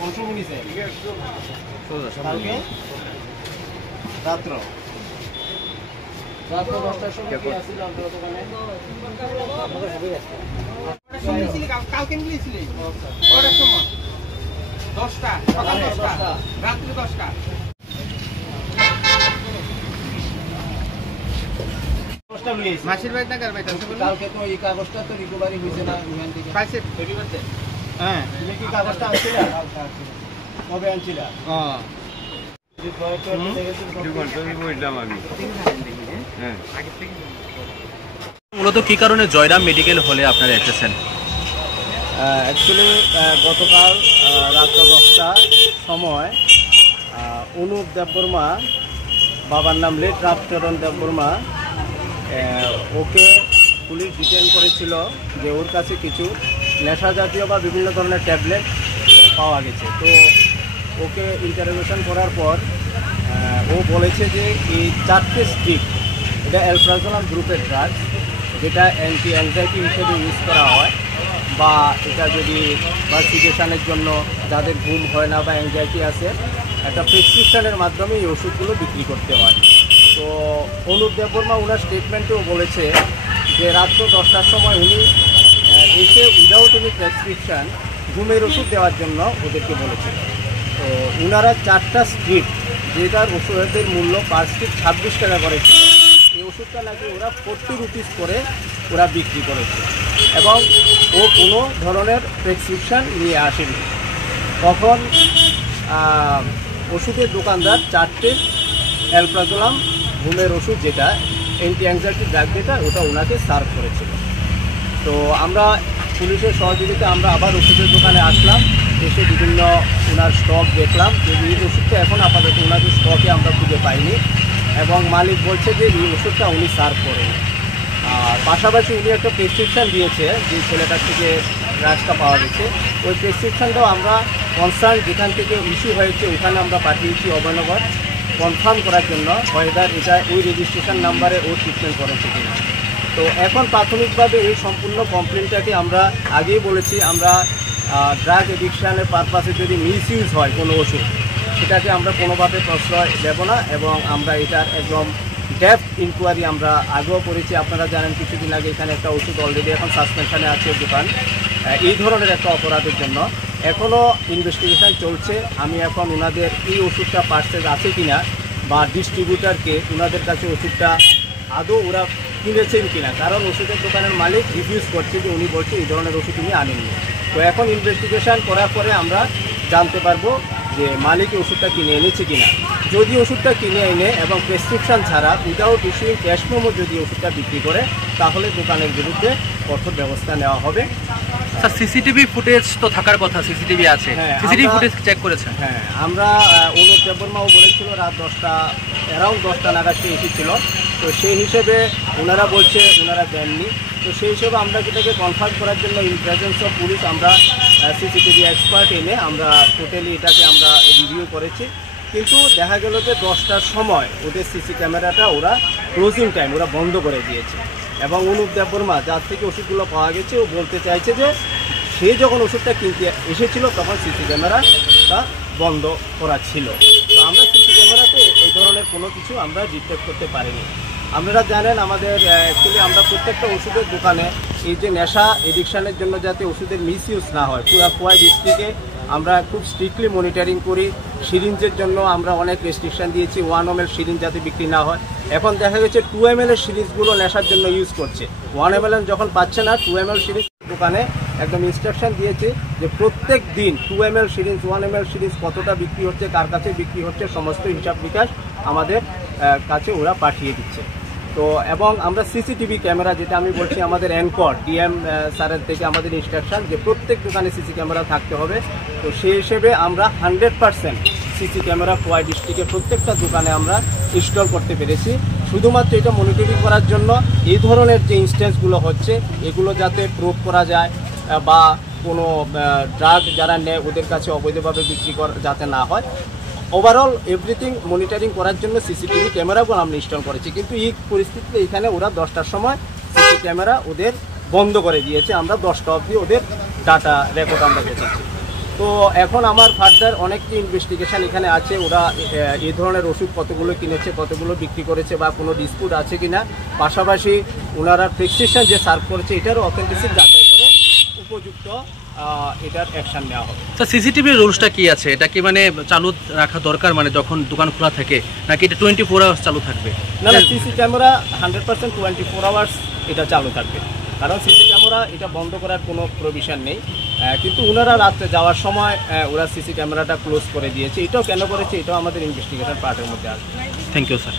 কোন সময় নিছে কালকে রাত্র 10টার সময় কি আসছিল আপনার দোকানে? আপনাদের সবাই আসছে কালকে নিয়েছিলি কটার সময়? 10টা সকাল 10টা রাত্রি 10টা। মাসির বাড়ি না কার বাড়ি? কালকে তো এই কাগজটা তো রিকভারি হয়েছে না ওখান থেকে পাইছে ফেরিবারতে। হ্যাঁ তুমি কি কাগজটা আনছিলে? কবে আনছিলে? মূলত কি কারণে জয়রাম মেডিকেল হলে আপনারা এসেছেন? অ্যাকচুয়ালি গতকাল রাত 10টার সময় অনুপ দেববর্মা, বাবার নাম লেট রামচরণ দেববর্মা, ওকে পুলিশ ডিটেন করেছিল যে ওর কাছে কিছু নেশা জাতীয় বা বিভিন্ন ধরনের ট্যাবলেট পাওয়া গেছে। তো ওকে ইন্টারোগেশন করার পর ও বলেছে যে এই 4টে স্টিক এটা অ্যালপ্রাজোলাম গ্রুপের ড্রাগ, যেটা অ্যান্টি অ্যাংজাইটি হিসেবে ইউজ করা হয়, বা এটা যদি বা সিচুয়েশানের জন্য যাদের ঘুম হয় না বা অ্যাংজাইটি আছে, একটা প্রেসক্রিপশানের মাধ্যমে এই ওষুধগুলো বিক্রি করতে হয়। তো অনুপ দেববর্মা ওনার স্টেটমেন্টেও বলেছে যে রাত্র 10টার সময় উনি এসে উইদাউট এনি প্রেসক্রিপশান ঘুমের ওষুধ দেওয়ার জন্য ওদেরকে বলেছে। তো ওনারা 4টা স্ট্রিপ, যেটার ওষুধের মূল্য পার স্ট্রিপ 26 টাকা করেছিল, এই ওষুধটা নাকি ওরা 40 রুপিস করে ওরা বিক্রি করেছে এবং ও কোনো ধরনের প্রেসক্রিপশান নিয়ে আসেনি। তখন ওষুধের দোকানদার 4টে অ্যালপ্রাজোলাম ঘুমের ওষুধ, যেটা অ্যান্টি অ্যাংজাইটি ড্রাগ, যেটা ওটা ওনাকে সার্ভ করেছিল। তো আমরা পুলিশের সহযোগিতা আমরা আবার ওষুধের দোকানে আসলাম, এসে বিভিন্ন ওনার স্টক দেখলাম যে এই ওষুধটা এখন আপাতত ওনাদের স্টকে আমরা খুঁজে পাইনি এবং মালিক বলছে যে এই ওষুধটা উনি সার্ভ করেন। আর পাশাপাশি উনি একটা প্রেসক্রিপশান দিয়েছে যে ছেলেটার থেকে ড্রাগসটা পাওয়া গেছে, ওই প্রেসক্রিপশানটাও আমরা কনসার্ন যেখান থেকে ইস্যু হয়েছে ওখানে আমরা পাঠিয়েছি অবনগর কনফার্ম করার জন্য ওয়েদার এটা ওই রেজিস্ট্রেশন নাম্বারে ও ট্রিটমেন্ট করেছে কিনা। তো এখন প্রাথমিকভাবে এই সম্পূর্ণ কমপ্লেনটাকে আমরা আগেই বলেছি, আমরা ড্রাগ এডিকশানের পারপাসে যদি মিসইউজ হয় কোনো ওষুধ, সেটাকে আমরা কোনোভাবে প্রশ্রয় দেব না এবং আমরা এটার একদম ডেপথ ইনকোয়ারি আমরা আগেও করেছি। আপনারা জানেন কিছুদিন আগে এখানে একটা ওষুধ অলরেডি এখন সাসপেনশনে আছে দোকান, এই ধরনের একটা অপরাধের জন্য। এখনও ইনভেস্টিগেশন চলছে। আমি এখন ওনাদের এই ওষুধটা পার্সেজ আছে কিনা বা ডিস্ট্রিবিউটারকে ওনাদের কাছে ওষুধটা আদৌ ওরা কিনেছেন কিনা, কারণ ওষুধের দোকানের মালিক রিফিউজ করছে যে উনি বলছে এই ধরনের ওষুধ উনি আনেননি। তো এখন ইনভেস্টিগেশন করার পরে আমরা জানতে পারবো যে মালিক ওষুধটা কিনে এনেছে কিনা। যদি ওষুধটা কিনে এনে এবং প্রেসক্রিপশান ছাড়া উইদাউট ইস্যুইং ক্যাশ মেমো যদি ওষুধটা বিক্রি করে, তাহলে দোকানের বিরুদ্ধে কঠোর ব্যবস্থা নেওয়া হবে। স্যার সিসিটিভি ফুটেজ তো থাকার কথা, সিসিটিভি আছে, সিসিটিভি ফুটেজ চেক করেছেন? হ্যাঁ, আমরা অনুপ দেববর্মাও বলেছিল রাত 10টা অ্যারাউন্ড 10টা নাগাদ সে এসেছিল। তো সেই হিসেবে ওনারা বলছে ওনারা দেননি। তো সেই হিসেবে আমরা যেটাকে কনফার্ম করার জন্য ইন প্রেজেন্স অফ পুলিশ আমরা সিসিটিভি এক্সপার্ট এনে আমরা টোটালি এটাকে আমরা রিভিউ করেছি। কিন্তু দেখা গেল যে 10টার সময় ওদের সিসি ক্যামেরাটা ওরা ক্লোজিং টাইম ওরা বন্ধ করে দিয়েছে এবং অনুপ দেববর্মা যার থেকে ওষুধগুলো পাওয়া গেছে ও বলতে চাইছে যে সে যখন ওষুধটা কিনতে এসেছিল তখন সিসি ক্যামেরাটা বন্ধ করা ছিল। তো আমরা সিসি ক্যামেরাতে এই ধরনের কোনো কিছু আমরা ডিটেক্ট করতে পারিনি। আপনারা জানেন আমাদের অ্যাকচুয়ালি আমরা প্রত্যেকটা ওষুধের দোকানে এই যে নেশা এডিকশানের জন্য যাতে ওষুধের মিসইউজ না হয়, পুরো খোয়াই ডিস্ট্রিক্টে আমরা খুব স্ট্রিক্টলি মনিটরিং করি। সিরিঞ্জের জন্য আমরা অনেক রেস্ট্রিকশান দিয়েছি, 1 ml সিরিঞ্জ যাতে বিক্রি না হয়। এখন দেখা গেছে 2 ml এর সিরিজগুলো নেশার জন্য ইউজ করছে, 1 ml যখন পাচ্ছে না 2 ml সিরিজ দোকানে একদম ইনস্ট্রাকশন দিয়েছে যে প্রত্যেক দিন 2 ml সিরিজ 1 ml সিরিজ কতটা বিক্রি হচ্ছে, কার কাছে বিক্রি হচ্ছে, সমস্ত হিসাব বিকাশ আমাদের কাছে ওরা পাঠিয়ে দিচ্ছে। তো এবং আমরা সিসিটিভি ক্যামেরা, যেটা আমি বলছি আমাদের অ্যানকর ডিএম স্যারের থেকে আমাদের ইনস্ট্রাকশন যে প্রত্যেক দোকানে সিসি ক্যামেরা থাকতে হবে। তো সেই হিসেবে আমরা 100% সিসি ক্যামেরা খোয়াই ডিস্ট্রিক্টের প্রত্যেকটা দোকানে আমরা ইনস্টল করতে পেরেছি, শুধুমাত্র এটা মনিটরিং করার জন্য এই ধরনের যে ইনস্ট্যান্সগুলো হচ্ছে এগুলো যাতে প্রুভ করা যায় বা কোনো ড্রাগ যারা নেয় ওদের কাছে অবৈধভাবে বিক্রি করা যাতে না হয়। ওভারঅল এভরিথিং মনিটরিং করার জন্য সিসিটিভি ক্যামেরাগুলো আমরা ইনস্টল করেছি। কিন্তু এই পরিস্থিতিতে এখানে ওরা 10টার সময় সিসি ক্যামেরা ওদের বন্ধ করে দিয়েছে। আমরা 10টা অবধি ওদের ডাটা রেকর্ড আমরা দেখেছি। তো এখন আমার ফার্দার অনেকটি ইনভেস্টিগেশন এখানে আছে, ওরা এই ধরনের ওষুধ কতগুলো কিনেছে, কতগুলো বিক্রি করেছে বা কোনো ডিসপুট আছে কিনা, পাশাপাশি ওনারা প্রেসক্রিপশন যে সার্ভ করেছে এটারও অথেন্টিসিটি যাচাই করে উপযুক্ত এটার অ্যাকশন নেওয়া হবে। স্যার সিসিটিভির রুলসটা কি আছে? এটা কি মানে চালু রাখা দরকার, মানে যখন দোকান খোলা থাকে, নাকি এটা 24 আওয়ার্স চালু থাকবে? না না, সিসি ক্যামেরা 100% 24 আওয়ার্স এটা চালু থাকবে, কারণ সিসি ক্যামেরা এটা বন্ধ করার কোনো প্রভিশন নেই। কিন্তু ওনারা রাত্রে যাওয়ার সময় ওরা সিসি ক্যামেরাটা ক্লোজ করে দিয়েছে, এটাও কেন করেছে এটাও আমাদের ইনভেস্টিগেশন পার্টের মধ্যে আসবে। Thank you sir.